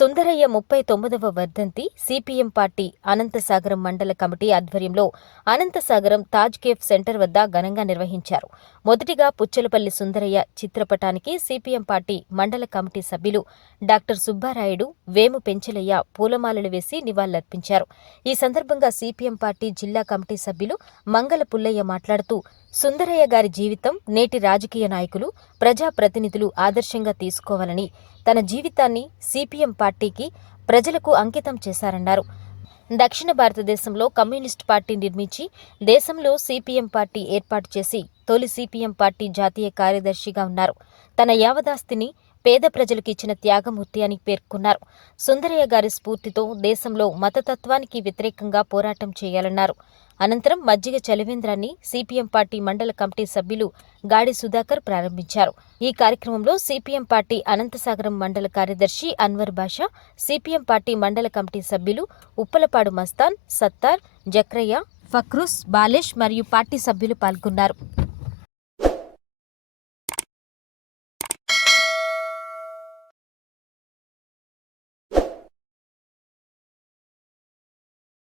సుందరయ్య ముప్పై తొమ్మిదవ వర్ధంతి సిపిఎం పార్టీ అనంతసాగరం మండల కమిటీ ఆధ్వర్యంలో అనంతసాగరం తాజ్ కేఫ్ సెంటర్ వద్ద ఘనంగా నిర్వహించారు. మొదటిగా పుచ్చలపల్లి సుందరయ్య చిత్రపటానికి సిపిఎం పార్టీ మండల కమిటీ సభ్యులు డాక్టర్ సుబ్బారాయుడు వేము పెంచలయ్య పూలమాలలు వేసి నివాళులర్పించారు. ఈ సందర్భంగా సిపిఎం పార్టీ జిల్లా కమిటీ సభ్యులు మంగళ పుల్లయ్య మాట్లాడుతూ సుందరయ్య గారి జీవితం నేటి రాజకీయ నాయకులు ప్రజాప్రతినిధులు ఆదర్శంగా తీసుకోవాలని తన జీవితాన్ని సిపిఎం పార్టీకి ప్రజలకు అంకితం చేశారన్నారు. దక్షిణ భారతదేశంలో కమ్యూనిస్ట్ పార్టీ నిర్మించి దేశంలో సిపిఎం పార్టీ ఏర్పాటు చేసి తొలి సిపిఎం పార్టీ జాతీయ కార్యదర్శిగా ఉన్నారు. తన యావదాస్తిని పేద ప్రజలకు ఇచ్చిన త్యాగమూర్తి అని పేర్కొన్నారు. సుందరయ్య గారి స్ఫూర్తితో దేశంలో మతతత్వానికి వ్యతిరేకంగా పోరాటం చేయాలన్నారు. అనంతరం మజ్జిగ చలివేంద్రాన్ని సిపిఎం పార్టీ మండల కమిటీ సభ్యులు గాడి సుధాకర్ ప్రారంభించారు. ఈ కార్యక్రమంలో సిపిఎం పార్టీ అనంతసాగరం మండల కార్యదర్శి అన్వర్ బాషా సిపిఎం పార్టీ మండల కమిటీ సభ్యులు ఉప్పలపాడు మస్తాన్ సత్తార్ జక్రయ్య ఫక్రూస్ బాలేష్ మరియు పార్టీ సభ్యులు పాల్గొన్నారు.